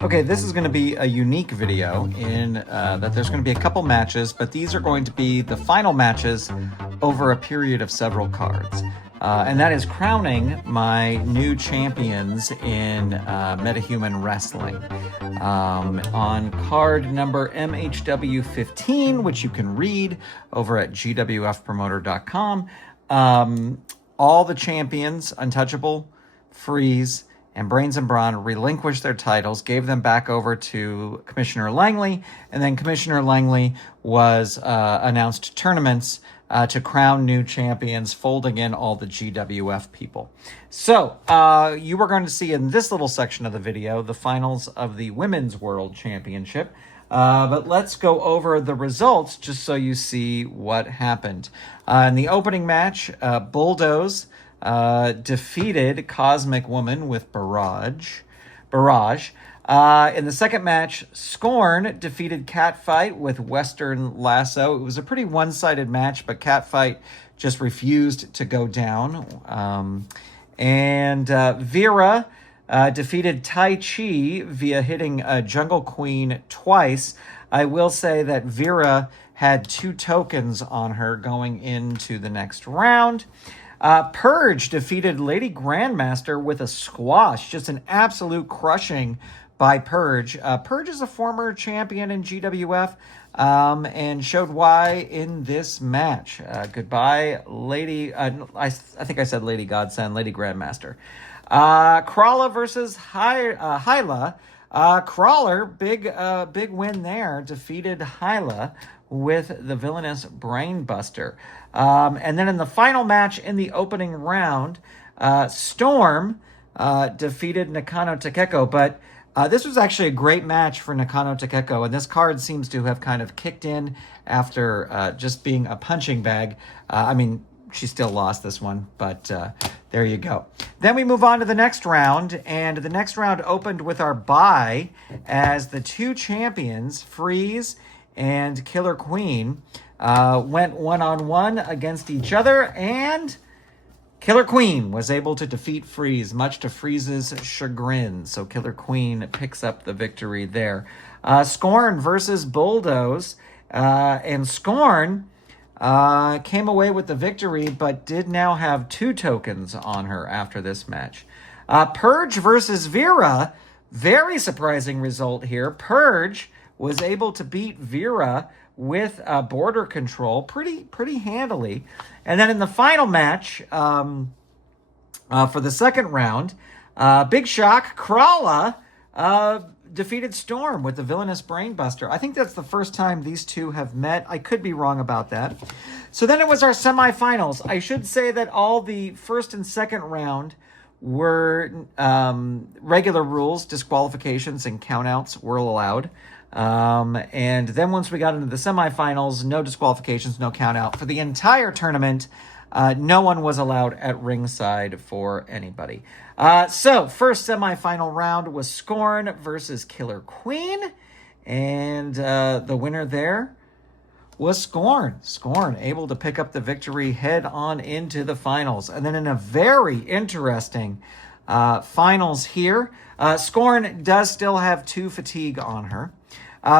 Okay, this is going to be a unique video in that there's going to be a couple matches, but these are going to be the final matches over a period of several cards. And that is crowning my new champions in MetaHuman Wrestling. On card number MHW 15, which you can read over at gwfpromoter.com, all the champions, Untouchable, Freeze, and Brains and Brawn relinquished their titles, gave them back over to Commissioner Langley, and then Commissioner Langley was announced tournaments to crown new champions, folding in all the GWF people. So you are going to see in this little section of the video the finals of the Women's World Championship. But let's go over the results just so you see what happened. In the opening match, Bulldoze defeated Cosmic Woman with Barrage. In the second match, Scorn defeated Catfight with Western Lasso. It was a pretty one-sided match, but Catfight just refused to go down. Vera defeated Tai Chi via hitting Jungle Queen twice. I will say that Vera had 2 tokens on her going into the next round. Purge defeated Lady Grandmaster with a squash, just an absolute crushing by Purge. Purge is a former champion in GWF and showed why in this match. Goodbye, Lady, I think I said Lady Godsend, Lady Grandmaster. Crawler versus Hyla. Crawler, big win there, defeated Hyla with the villainous Brainbuster. And then in the final match in the opening round, Storm defeated Nakano Takeko, but this was actually a great match for Nakano Takeko, and this card seems to have kind of kicked in after just being a punching bag. I mean, she still lost this one, but there you go. Then we move on to the next round, and the next round opened with our bye as the 2 champions, Freeze and Killer Queen, went one-on-one against each other, and Killer Queen was able to defeat Freeze, much to Freeze's chagrin. So Killer Queen picks up the victory there. Scorn versus Bulldoze, and Scorn came away with the victory, but did now have 2 tokens on her after this match. Purge versus Vera, very surprising result here. Purge was able to beat Vera with border control pretty handily. And then in the final match, for the second round, Big Shock, Crawler defeated Storm with the villainous Brainbuster. I think that's the first time these two have met. I could be wrong about that. So then it was our semifinals. I should say that all the first and second round were regular rules, disqualifications and countouts were allowed. And then once we got into the semifinals, no disqualifications, no count out. For the entire tournament, no one was allowed at ringside for anybody. So first semifinal round was Scorn versus Killer Queen. And the winner there was Scorn. Scorn able to pick up the victory, head on into the finals. And then in a very interesting finals here, Scorn does still have 2 fatigue on her.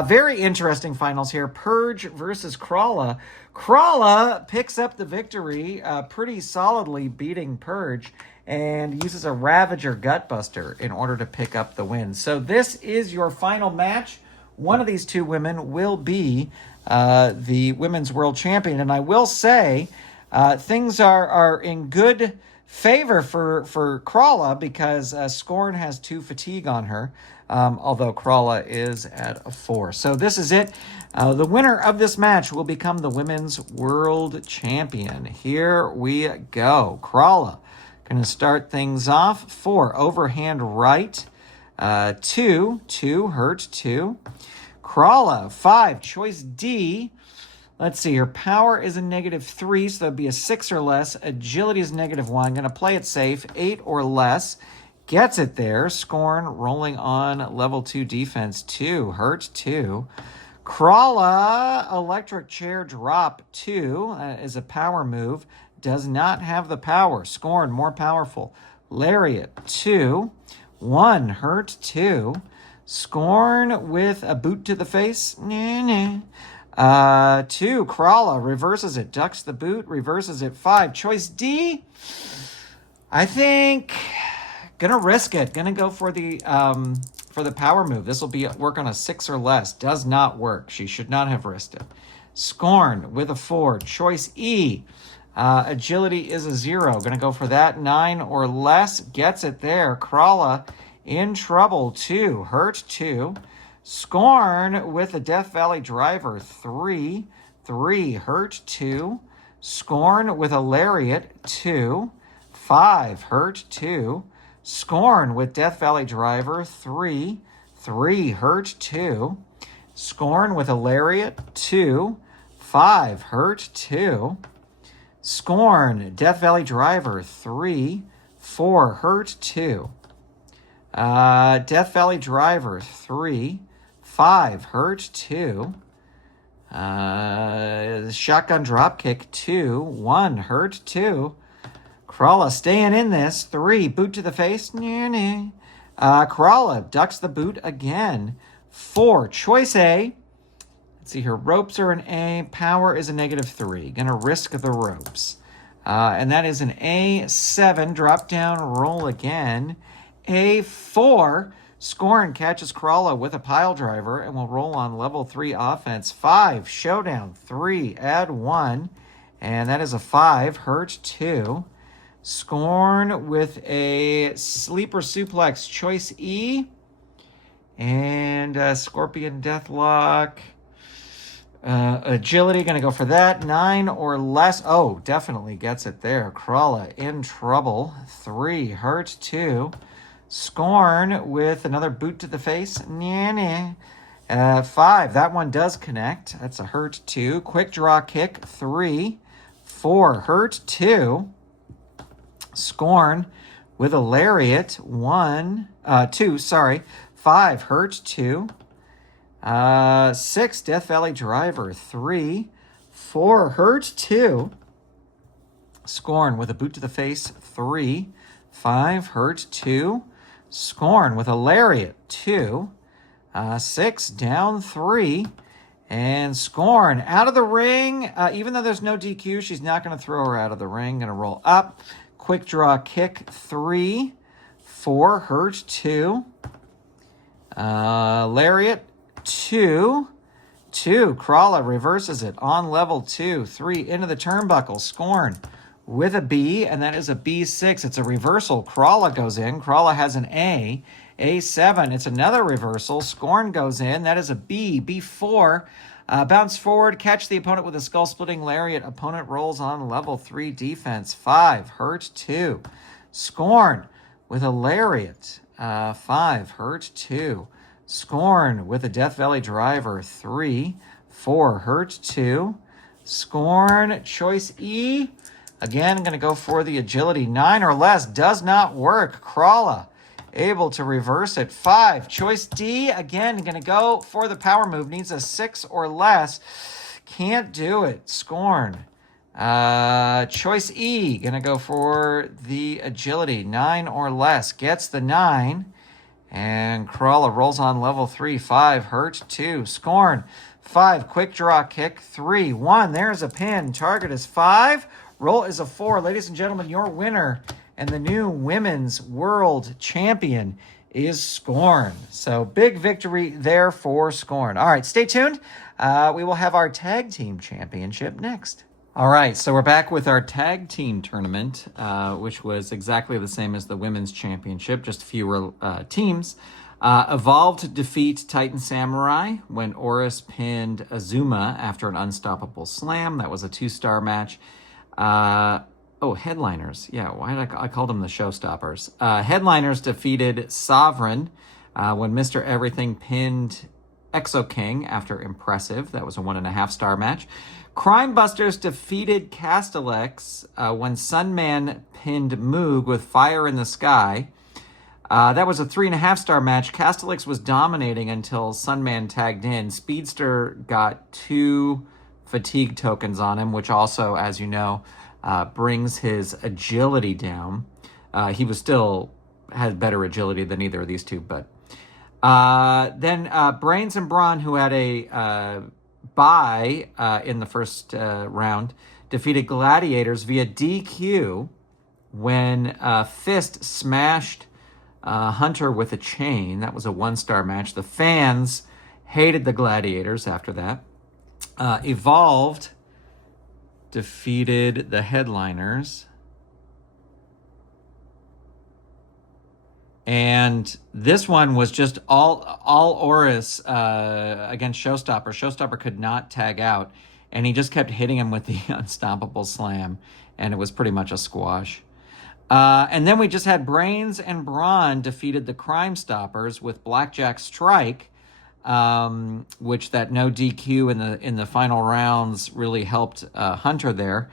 Very interesting finals here. Purge versus Crawler. Crawler picks up the victory pretty solidly, beating Purge, and uses a Ravager Gutbuster in order to pick up the win. So this is your final match. One of these 2 women will be the Women's World Champion. And I will say things are in good favor for Crawler because Scorn has 2 fatigue on her, although Crawler is at a 4. So this is it. The winner of this match will become the Women's World Champion. Here we go. Crawler going to start things off. 4, overhand right. 2, hurt 2. Crawler, 5, choice D. Let's see, her power is a -3, so that'd be a 6 or less. Agility is -1. Going to play it safe, 8 or less. Gets it there. Scorn rolling on level 2 defense, 2, hurt 2. Crawler, electric chair drop 2 is a power move. Does not have the power. Scorn, more powerful. Lariat, 2. 1, hurt 2. Scorn with a boot to the face. 2, Krala reverses it, ducks the boot, reverses it. 5, choice D. I think gonna risk it. Gonna go for the power move. This will work on a 6 or less. Does not work. She should not have risked it. Scorn with a 4. Choice E. Agility is a 0. Gonna go for that. 9 or less. Gets it there. Krala in trouble. 2. Hurt 2. Scorn with a Death Valley driver. 3. 3. Hurt 2. Scorn with a lariat. 2. 5. Hurt 2. Scorn with Death Valley driver. 3. 3. Hurt 2. Scorn with a lariat. 2. 5. Hurt 2. Scorn, Death Valley driver. 3. 4. Hurt 2. Death Valley driver. 3. 5. Hurt 2. Shotgun dropkick. 2. 1. Hurt 2. Krala staying in this. 3. Boot to the face. Krala ducks the boot again. 4. Choice A. Let's see here. Ropes are an A. Power is a -3. Gonna risk the ropes. And that is an A7. Drop down, roll again. A4. Scorn catches Krala with a pile driver and will roll on level 3 offense. 5. Showdown. 3. Add 1. And that is a 5. Hurt 2. Scorn with a sleeper suplex. Choice E. And Scorpion Deathlock. Agility, gonna go for that. 9 or less. Oh, definitely gets it there. Krala in trouble. 3. Hurt 2. Scorn with another boot to the face. 5. That one does connect. That's a hurt 2. Quick draw kick. 3. 4. Hurt 2. Scorn with a lariat. 2. 5. Hurt 2. 6. Death Valley driver. 3. 4. Hurt 2. Scorn with a boot to the face. 3. 5. Hurt 2. Scorn with a lariat. 2. 6. Down 3. And Scorn out of the ring. Even though there's no DQ, she's not going to throw her out of the ring. Going to roll up. Quick draw kick. 3. 4. Hurt 2. Lariat. 2. Krala reverses it on level 2. 3. Into the turnbuckle. Scorn with a B, and that is a B6. It's a reversal. Krala goes in. Krala has an A. A7. It's another reversal. Scorn goes in. That is a B. B4. Bounce forward. Catch the opponent with a skull-splitting lariat. Opponent rolls on level 3 defense. 5. Hurt 2. Scorn with a lariat. 5. Hurt 2. Scorn with a Death Valley driver. 3. 4. Hurt 2. Scorn. Choice E. Again, I'm going to go for the agility. 9 or less does not work. Krala able to reverse it. 5. Choice D. Again, going to go for the power move. Needs a 6 or less. Can't do it. Scorn. Choice E. Going to go for the agility. 9 or less. Gets the 9. And Krala rolls on level 3. 5. Hurt 2. Scorn. 5. Quick draw kick. 3. 1. There's a pin. Target is 5. Roll is a 4. Ladies and gentlemen, your winner and the new women's world champion is Scorn. So big victory there for Scorn. All right, stay tuned. We will have our tag team championship next. All right, so we're back with our tag team tournament, which was exactly the same as the women's championship, just fewer teams. Evolved to defeat Titan Samurai when Oris pinned Azuma after an unstoppable slam. That was a 2-star match. Headliners. Yeah, why did I call them the showstoppers? Headliners defeated Sovereign when Mr. Everything pinned Exo King after Impressive. That was a 1.5-star match. Crime Busters defeated Castellix when Sunman pinned Moog with Fire in the Sky. That was a 3.5-star match. Castellix was dominating until Sunman tagged in. Speedster got 2 fatigue tokens on him, which also, as you know, brings his agility down. He was still had better agility than either of these two, but Then Brains and Brawn, who had a bye in the first round, defeated Gladiators via DQ when Fist smashed Hunter with a chain. That was a 1-star match. The fans hated the Gladiators after that. Evolved defeated the Headliners. And this one was just all Oris against Showstopper. Showstopper could not tag out, and he just kept hitting him with the Unstoppable Slam, and it was pretty much a squash. And then we just had Brains and Brawn defeated the Crime Stoppers with Blackjack Strike, which that no DQ in the final rounds really helped Hunter there.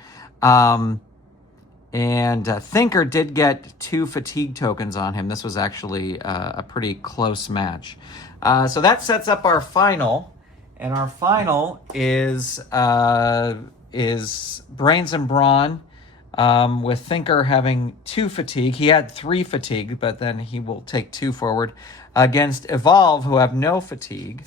And Thinker did get 2 fatigue tokens on him. This was actually a pretty close match. So that sets up our final. And our final is Brains and Brawn, with Thinker having 2 fatigue. He had 3 fatigue, but then he will take 2 forward against Evolve, who have no fatigue.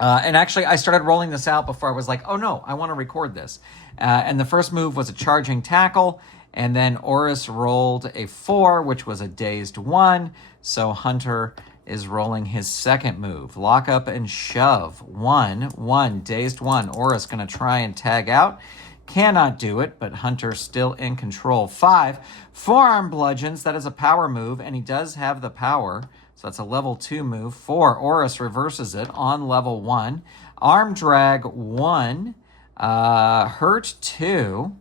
And actually, I started rolling this out before I was like, oh no, I want to record this. And the first move was a charging tackle, and then Oris rolled a 4, which was a dazed 1. So Hunter is rolling his second move. Lock up and shove. 1, dazed 1. Oris going to try and tag out. Cannot do it, but Hunter still in control. 5, forearm bludgeons. That is a power move, and he does have the power. So that's a level 2 move. 4, Oris reverses it on level 1. Arm drag 1. Hurt 2.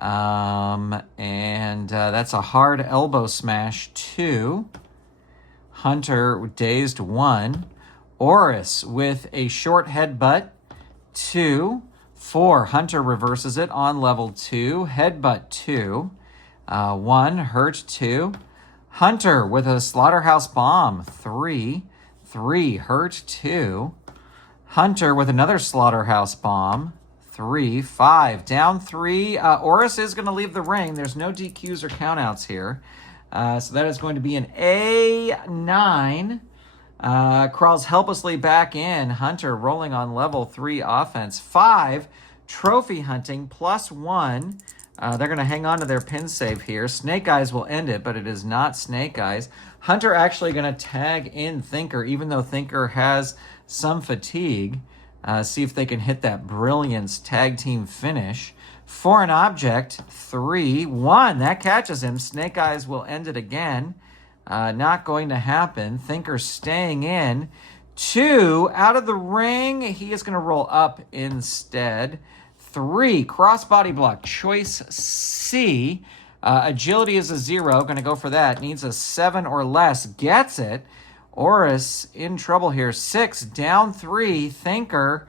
And that's a hard elbow smash 2. Hunter dazed 1. Oris with a short headbutt 2. 4, Hunter reverses it on level 2. Headbutt 2. 1, hurt 2. Hunter with a slaughterhouse bomb 3. 3, hurt 2. Hunter with another slaughterhouse bomb 3. 5, down 3. Oris is going to leave the ring. There's no DQs or countouts here. So that is going to be an A9. Crawls helplessly back in. Hunter rolling on level 3 offense. 5, trophy hunting +1. They're going to hang on to their pin save here. Snake Eyes will end it, but it is not Snake Eyes. Hunter actually going to tag in Thinker, even though Thinker has some fatigue. See if they can hit that Brilliance tag team finish. For an object, 3, 1. That catches him. Snake Eyes will end it again. Not going to happen. Thinker staying in. 2, out of the ring. He is going to roll up instead. 3, crossbody block. Choice C. Agility is a 0. Going to go for that. Needs a 7 or less. Gets it. Oris in trouble here. 6, down 3. Thinker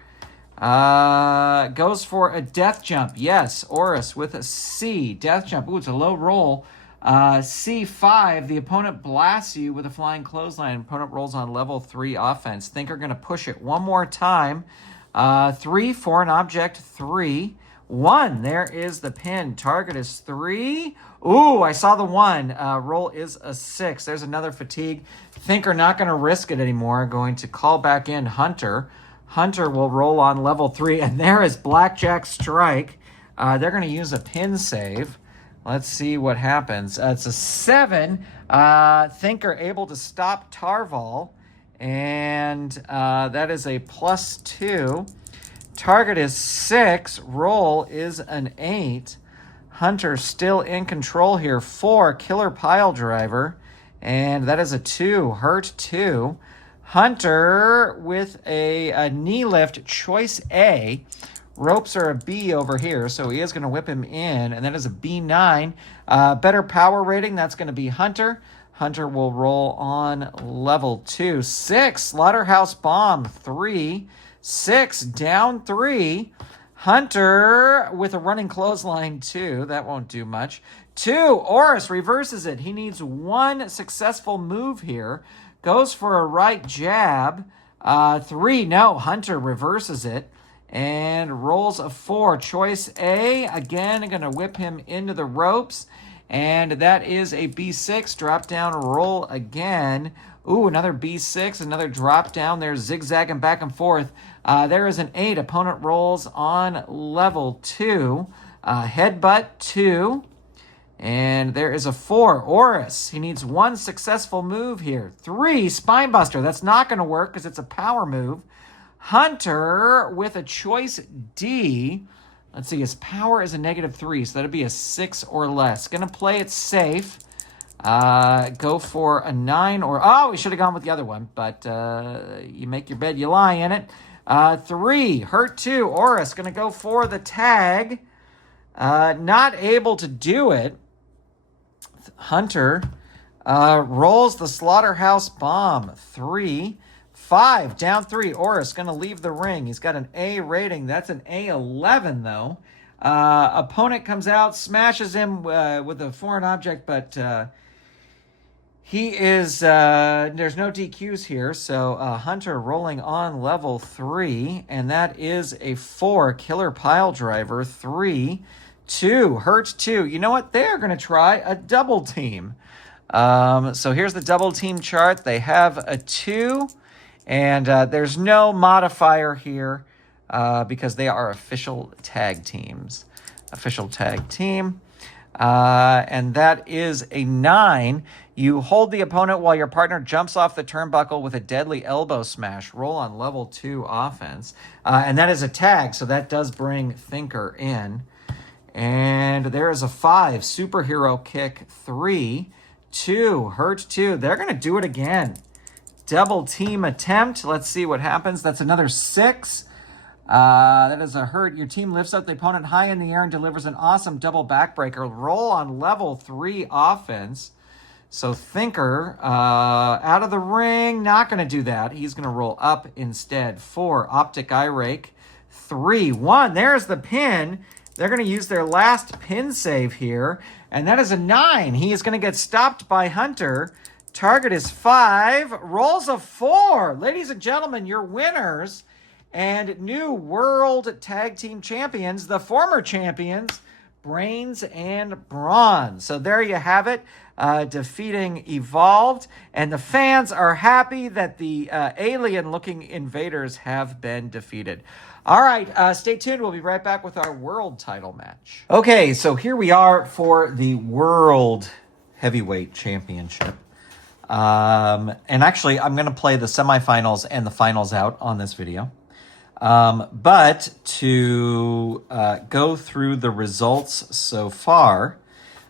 goes for a death jump. Yes, Oris with a C. Death jump. Ooh, it's a low roll. C5, the opponent blasts you with a flying clothesline. Opponent rolls on level 3 offense. Thinker going to push it one more time. 3, for an object. 3, 1. There is the pin. Target is 3. Ooh, I saw the 1. Roll is a 6. There's another fatigue. Thinker not going to risk it anymore. Going to call back in Hunter. Hunter will roll on level 3. And there is Blackjack Strike. They're going to use a pin save. Let's see what happens. It's a 7. Thinker able to stop Tarval. And that is a +2. Target is 6. Roll is an 8. Hunter still in control here. 4, Killer Pile Driver. And that is a 2. Hurt 2. Hunter with a knee lift. Choice A. Ropes are a B over here, so he is going to whip him in. And that is a B9. Better power rating. That's going to be Hunter. Hunter will roll on level 2. 6, Slaughterhouse Bomb. 3. 6, down 3. Hunter with a running clothesline 2. That won't do much. 2, Oris reverses it. He needs 1 successful move here. Goes for a right jab. 3, no. Hunter reverses it and rolls a 4. Choice A. Again, going to whip him into the ropes. And that is a B6. Drop down, roll again. Ooh, another B6, another drop down there, zigzagging back and forth. There is an 8. Opponent rolls on level 2. Headbutt 2. And there is a 4. Oris, he needs 1 successful move here. 3. Spinebuster, that's not going to work because it's a power move. Hunter with a choice D. Let's see, his power is a -3, so that'd be a 6 or less. Going to play it safe. Go for a 9 or... Oh, we should have gone with the other one, but you make your bed, you lie in it. 3, hurt 2. Oris going to go for the tag. Not able to do it. Hunter rolls the Slaughterhouse Bomb. 3. 5, down 3. Oris going to leave the ring. He's got an A rating. That's an A11, though. Opponent comes out, smashes him with a foreign object, but he is... there's no DQs here, so Hunter rolling on level 3, and that is a 4. Killer Pile Driver. 3, 2, hurt 2. You know what? They're going to try a double team. So here's the double team chart. They have a 2, and there's no modifier here because they are official tag teams. Official tag team. And that is a 9. You hold the opponent while your partner jumps off the turnbuckle with a deadly elbow smash. Roll on level 2 offense. And that is a tag, so that does bring Thinker in. And there is a 5. Superhero Kick. 3, 2, hurt 2. They're going to do it again. Double team attempt. Let's see what happens. That's another 6. That is a hurt. Your team lifts up the opponent high in the air and delivers an awesome double backbreaker. Roll on level 3 offense. So Thinker out of the ring. Not going to do that. He's going to roll up instead. 4, Optic Eye Rake. 3, 1. There's the pin. They're going to use their last pin save here. And that is a 9. He is going to get stopped by Hunter. Target is 5. Rolls a 4. Ladies and gentlemen, your winners and new World Tag Team Champions, the former champions, Brains and Brawn. So there you have it, defeating Evolved. And the fans are happy that the alien-looking invaders have been defeated. All right, stay tuned. We'll be right back with our world title match. Okay, so here we are for the World Heavyweight Championship. And actually, I'm going to play the semifinals and the finals out on this video. But to go through the results so far,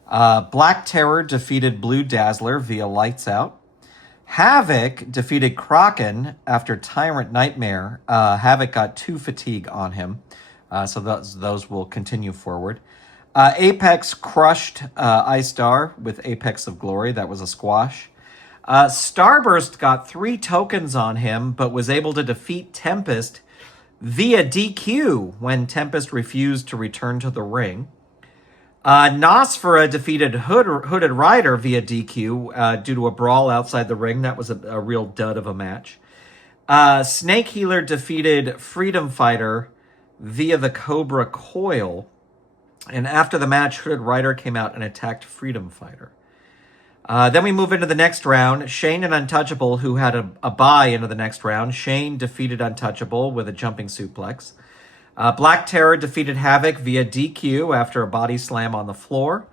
Black Terror defeated Blue Dazzler via Lights Out. Havoc defeated Kraken after Tyrant Nightmare. Havoc got 2 fatigue on him, so those will continue forward. Apex crushed iStar with Apex of Glory. That was a squash. Starburst got 3 tokens on him, but was able to defeat Tempest via DQ when Tempest refused to return to the ring. Nosfera defeated Hooded Rider via DQ due to a brawl outside the ring. That was a real dud of a match. Snake Healer defeated Freedom Fighter via the Cobra Coil. And after the match, Hooded Rider came out and attacked Freedom Fighter. Then we move into the next round. Shane and Untouchable, who had a bye into the next round. Shane defeated Untouchable with a jumping suplex. Black Terror defeated Havoc via DQ after a body slam on the floor.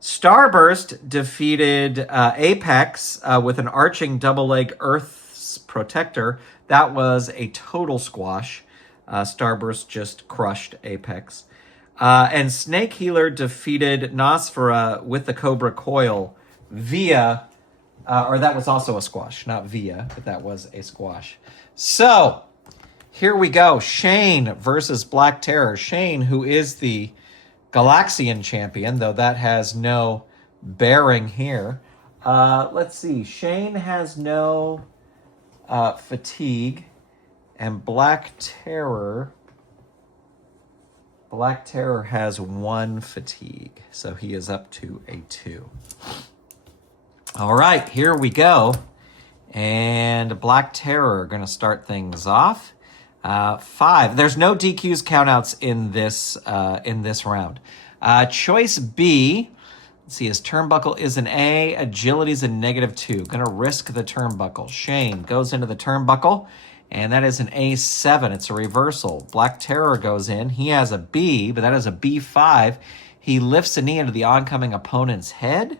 Starburst defeated Apex with an arching double leg Earth's Protector. That was a total squash. Starburst just crushed Apex. And Snake Healer defeated Nosfera with the Cobra Coil via, or that was also a squash, not via, but that was a squash. So, here we go. Shane versus Black Terror. Shane, who is the Galaxian champion, though that has no bearing here. Let's see. Shane has no fatigue, and Black Terror has 1 fatigue, so he is up to a 2. All right, here we go. And Black Terror are going to start things off. 5. There's no DQs countouts in this round. Choice B, Let's see, his turnbuckle is an A, agility's a -2. Gonna risk the turnbuckle. Shane goes into the turnbuckle, and that is an A7. It's a reversal. Black Terror goes in. He has a B, but that is a B5. He lifts a knee into the oncoming opponent's head,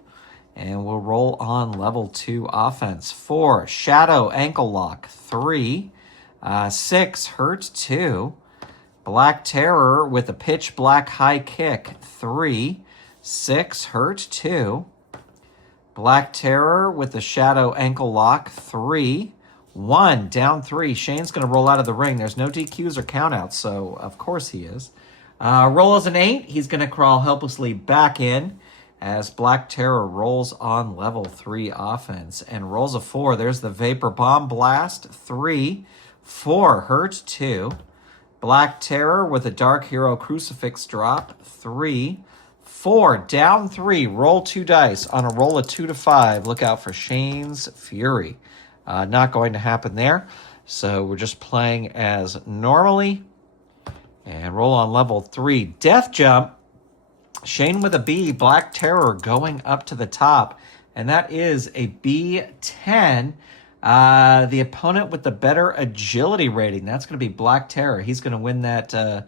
and we'll roll on level 2 offense. 4, Shadow Ankle Lock. 3, 6, Hurt 2. Black Terror with a pitch black high kick. 3, 6, Hurt 2. Black Terror with the Shadow Ankle Lock. 3, 1, down 3. Shane's going to roll out of the ring. There's no DQs or countouts, so of course he is. Roll is an 8. He's going to crawl helplessly back in as Black Terror rolls on level 3 offense and rolls a 4. There's the Vapor Bomb Blast. 3, 4, Hurt 2. Black Terror with a Dark Hero Crucifix drop. 3, 4, down 3. Roll 2 dice on a roll of 2 to 5. Look out for Shane's Fury. Not going to happen there. So we're just playing as normally. And roll on level 3. Death Jump. Shane with a B. Black Terror going up to the top. And that is a B10. The opponent with the better agility rating. That's going to be Black Terror. He's going to win that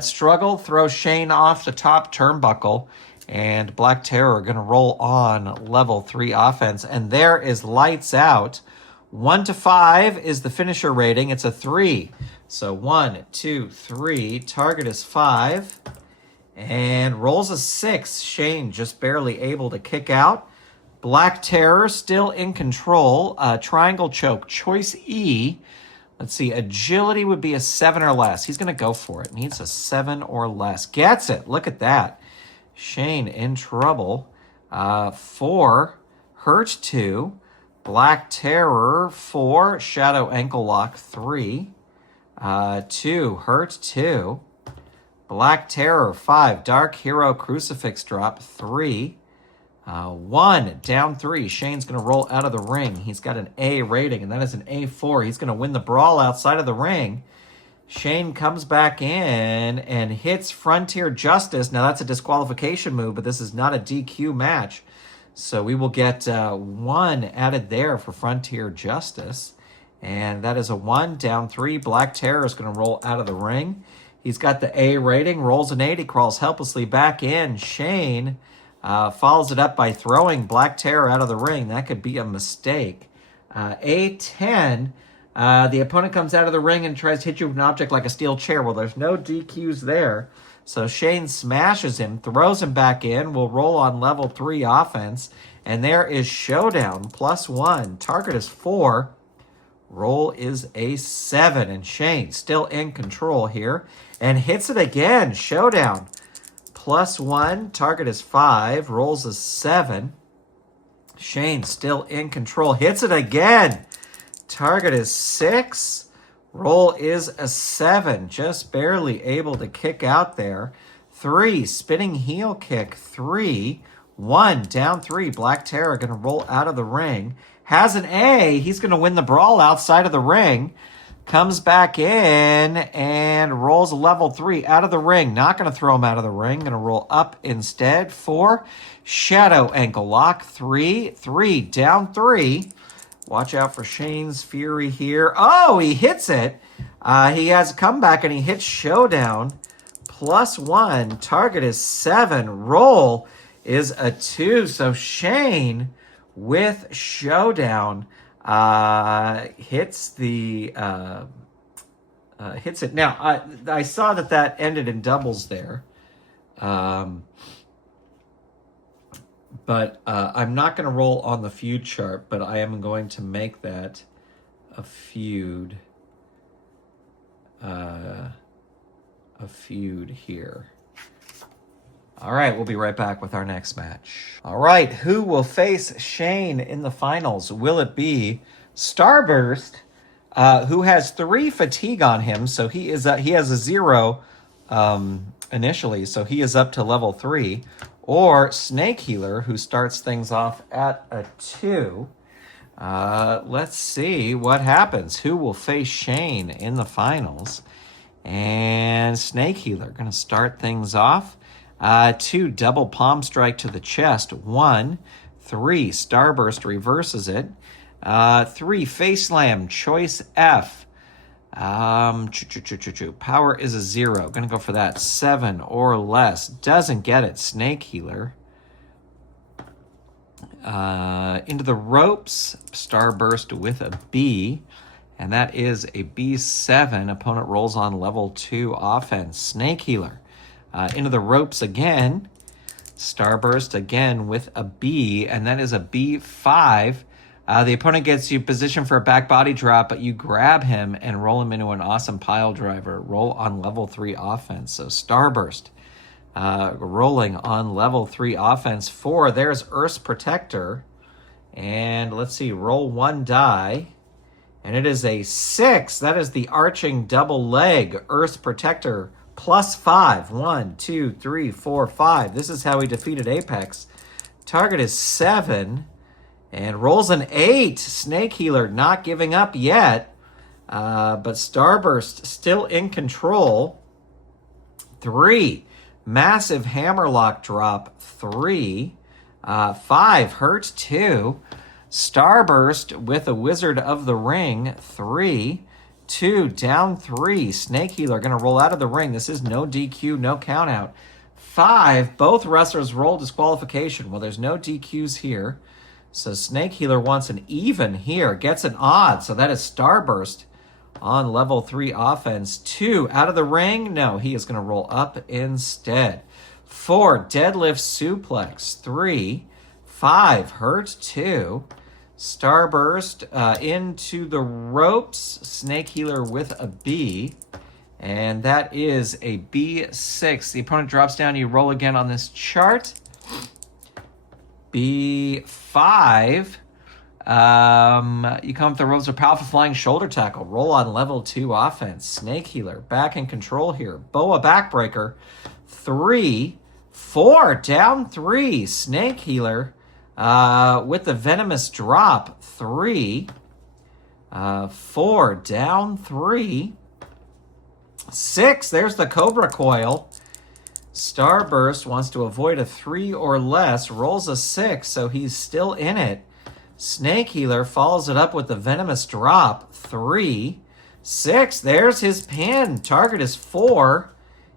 struggle. Throw Shane off the top turnbuckle. And Black Terror going to roll on level 3 offense. And there is lights out. 1 to 5 is the finisher rating. It's a 3. So 1, 2, 3. Target is 5. And rolls a 6. Shane just barely able to kick out. Black Terror still in control. Triangle choke. Choice E. Let's see. Agility would be a 7 or less. He's going to go for it. Needs a 7 or less. Gets it. Look at that. Shane in trouble. 4. Hurt 2. Black Terror 4. Shadow Ankle Lock 3. 2. Hurt 2. Black Terror 5. Dark Hero Crucifix drop 3. 1, down 3. Shane's going to roll out of the ring. He's got an A rating, and that is an A4. He's going to win the brawl outside of the ring. Shane comes back in and hits Frontier Justice. Now, that's a disqualification move, but this is not a DQ match. So we will get 1 added there for Frontier Justice. And that is a 1, down 3. Black Terror is going to roll out of the ring. He's got the A rating, rolls an 8. He crawls helplessly back in. Shane follows it up by throwing Black Terror out of the ring. That could be a mistake. A10, the opponent comes out of the ring and tries to hit you with an object like a steel chair. Well, there's no DQs there. So Shane smashes him, throws him back in. We'll roll on level 3 offense. And there is Showdown, +1. Target is 4. Roll is a 7. And Shane still in control here. And hits it again. Showdown. +1. Target is 5. Rolls a 7. Shane still in control. Hits it again. Target is 6. Roll is a 7. Just barely able to kick out there. 3. Spinning heel kick. 3. 1. Down 3. Black Terror going to roll out of the ring. Has an A. He's going to win the brawl outside of the ring. Comes back in and rolls a level 3 out of the ring. Not going to throw him out of the ring. Going to roll up instead. 4. Shadow Ankle Lock. 3. 3. Down 3. Watch out for Shane's Fury here. Oh, he hits it. He has a comeback and he hits Showdown. +1. Target is 7. Roll is a 2. So Shane with Showdown hits the hits it. Now I saw that ended in doubles there, but I'm not going to roll on the feud chart, but I am going to make that a feud. A feud here. All right, we'll be right back with our next match. All right, who will face Shane in the finals? Will it be Starburst, who has 3 fatigue on him, so he has a 0 initially, so he is up to level 3, or Snake Healer, who starts things off at a 2. Let's see what happens. Who will face Shane in the finals? And Snake Healer going to start things off. 2, double palm strike to the chest. 1, 3, starburst reverses it. 3, face slam, choice F. Power is a 0. Gonna go for that. 7 or less. Doesn't get it. Snake healer. Into the ropes. Starburst with a B. And that is a B7. Opponent rolls on level 2 offense. Snake healer. Into the ropes again. Starburst again with a B. And that is a B5. The opponent gets you positioned for a back body drop, but you grab him and roll him into an awesome pile driver. Roll on level 3 offense. So Starburst rolling on level 3 offense. 4, there's Earth's Protector. And let's see, roll 1 die. And it is a 6. That is the arching double leg. Earth's Protector plus 5. 1, 2, 3, 4, 5. This is how he defeated Apex. Target is 7. And rolls an 8. Snake healer not giving up yet. But Starburst still in control. 3. Massive hammerlock drop. 3. 5. Hurt 2. Starburst with a Wizard of the Ring. 3. 2. Down 3. Snake healer going to roll out of the ring. This is no DQ, no count out. 5. Both wrestlers roll disqualification. Well, there's no DQs here. So Snake healer wants an even here. Gets an odd. So that is Starburst on level 3 offense. 2 out of the ring. No, he is going to roll up instead. 4 deadlift suplex. 3. 5 hurt 2. Starburst into the ropes. Snake healer with a B. And that is a B6. The opponent drops down. You roll again on this chart. B5. You come up the ropes with powerful flying shoulder tackle. Roll on level 2 offense. Snake healer back in control here. Boa backbreaker. 3. 4 down 3. Snake healer with the venomous drop. 3. 4 down 3. 6. There's the Cobra coil. Starburst wants to avoid a 3 or less, rolls a 6, so he's still in it. Snake healer follows it up with the venomous drop. 3. 6, there's his pin. Target is 4,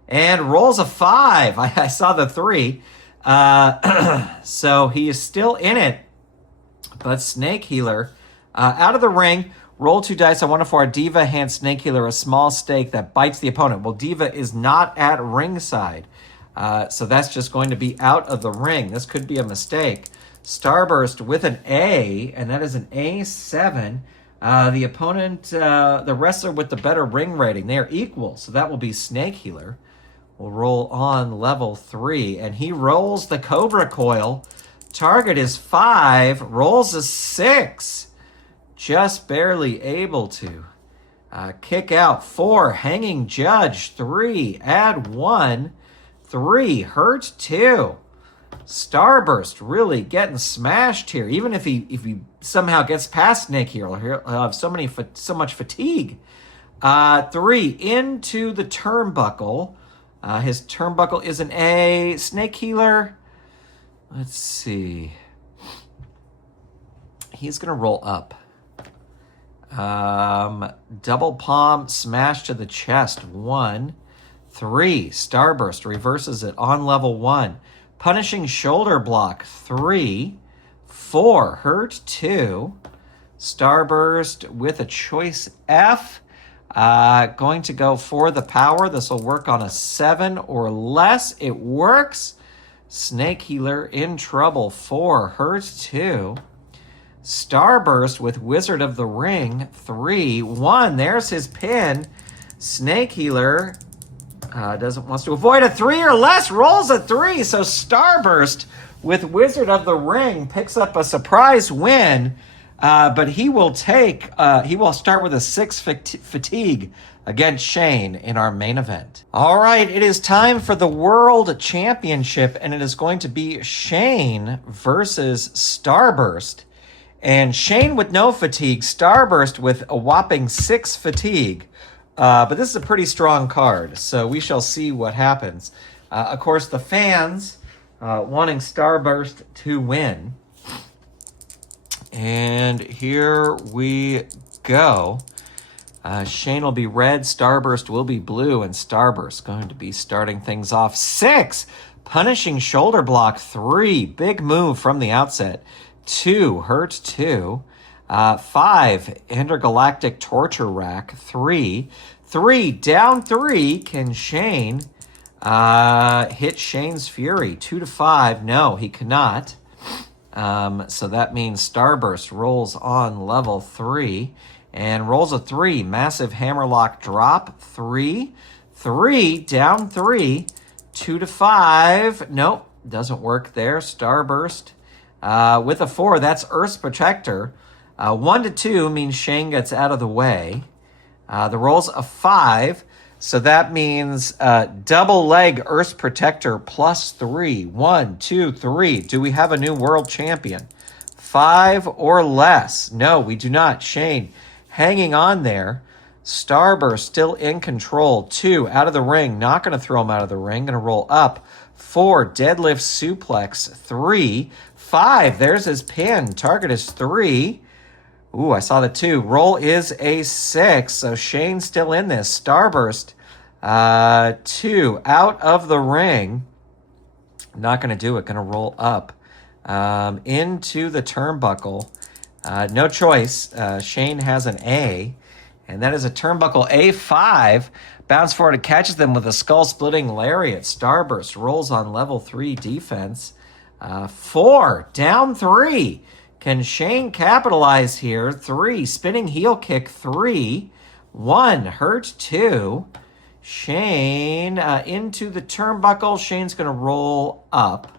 and rolls a 5. I saw the 3. So he is still in it, but Snake healer out of the ring. Roll 2 dice. I want to for a Diva hand Snake healer a small stake that bites the opponent. Well, Diva is not at ringside. So that's just going to be out of the ring. This could be a mistake. Starburst with an A, and that is an A7. The opponent, the wrestler with the better ring rating, they are equal. So that will be Snake healer. We'll roll on level 3, and he rolls the Cobra coil. Target is 5, rolls a 6. Just barely able to. Kick out. 4, hanging judge. 3, add 1. 3, hurt 2. Starburst really getting smashed here. Even if he somehow gets past Snake healer, he'll have so much fatigue. 3, into the turnbuckle. His turnbuckle is an A. Snake healer. Let's see. He's going to roll up. Double palm smash to the chest. 1. 3. Starburst reverses it on level 1. Punishing shoulder block. 3. 4. Hurt 2. Starburst with a choice F. Going to go for the power. This will work on a 7 or less. It works. Snake healer in trouble. 4. Hurt 2. Starburst with Wizard of the Ring. 3. 1. There's his pin. Snake healer wants to avoid a 3 or less. Rolls a 3. So Starburst with Wizard of the Ring picks up a surprise win. But he will start with a 6 fatigue against Shane in our main event. All right, it is time for the World Championship, and it is going to be Shane versus Starburst. And Shane with no fatigue, Starburst with a whopping 6 fatigue. But this is a pretty strong card, so we shall see what happens. Of course, the fans wanting Starburst to win. And here we go. Shane will be red, Starburst will be blue, and Starburst going to be starting things off. 6, punishing shoulder block. 3, big move from the outset. 2, hurt 2. 5, intergalactic torture rack. 3, down 3. Can Shane hit Shane's Fury? 2 to 5. No, he cannot. So that means Starburst rolls on level 3 and rolls a 3. Massive Hammerlock drop. 3, down 3. 2 to 5. Nope, doesn't work there. Starburst with a 4. That's Earth's Protector. 1 to 2 means Shane gets out of the way. The roll's a 5. So that means double leg Earth's Protector plus 3. 1, 2, 3. Do we have a new world champion? 5 or less. No, we do not. Shane hanging on there. Starburst still in control. 2, out of the ring. Not going to throw him out of the ring. Going to roll up. 4, deadlift suplex. 3, 5. There's his pin. Target is 3. Ooh, I saw the 2. Roll is a 6. So Shane's still in this. Starburst, 2, out of the ring. Not going to do it. Going to roll up into the turnbuckle. No choice. Shane has an A, and that is a turnbuckle A5. Bounce forward and catches them with a skull-splitting lariat. Starburst rolls on level 3 defense. 4, down 3. Can Shane capitalize here? 3, spinning heel kick. 3, 1, hurt 2. Shane into the turnbuckle. Shane's going to roll up.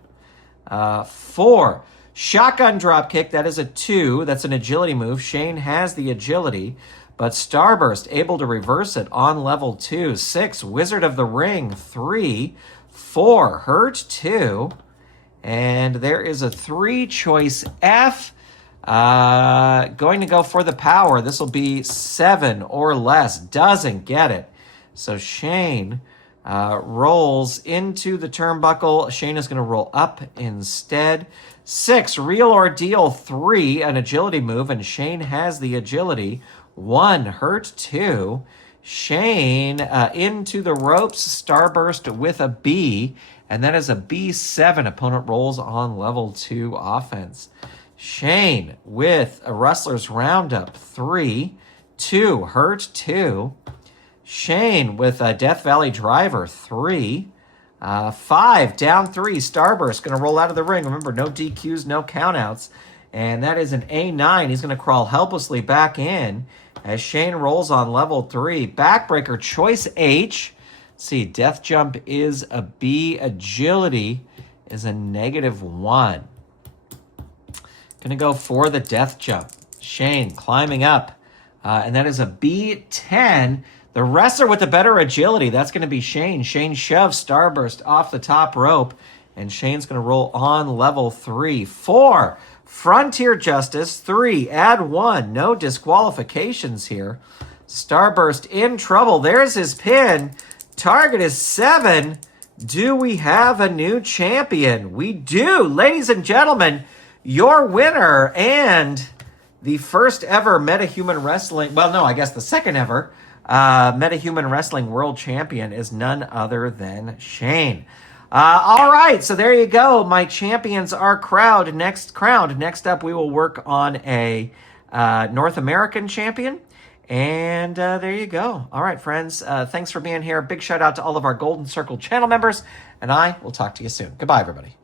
4, shotgun drop kick. That is a 2. That's an agility move. Shane has the agility, but Starburst able to reverse it on level 2. 6, Wizard of the Ring. 3, 4, hurt 2. And there is a 3 choice F. Going to go for the power. This will be 7 or less. Doesn't get it. So Shane rolls into the turnbuckle. Shane is going to roll up instead. 6, Real Ordeal. 3, an agility move, and Shane has the agility. 1, hurt 2. Shane into the ropes. Starburst with a B, and that is a B7. Opponent rolls on level 2 offense. Shane with a Wrestler's Roundup. 3, 2, hurt 2. Shane with a Death Valley Driver. 3, 5, down 3. Starburst going to roll out of the ring. Remember, no DQs, no countouts. And that is an A9. He's going to crawl helplessly back in as Shane rolls on level 3. Backbreaker, choice H. Let's see, Death Jump is a B. Agility is a -1. Going to go for the Death Jump. Shane climbing up. And that is a B10. The wrestler with the better agility, that's going to be Shane. Shane shoves Starburst off the top rope, and Shane's going to roll on level 3. 4, Frontier Justice. 3, add 1. No disqualifications here. Starburst in trouble. There's his pin. Target is 7. Do we have a new champion? We do. Ladies and gentlemen, your winner and the first ever MetaHuman Wrestling, well, no, I guess the second ever MetaHuman Wrestling World Champion is none other than Shane. All right, so there you go. My champions are crowned. Next up, we will work on a North American champion. And there you go. All right, friends, thanks for being here. Big shout out to all of our Golden Circle channel members, and I will talk to you soon. Goodbye, everybody.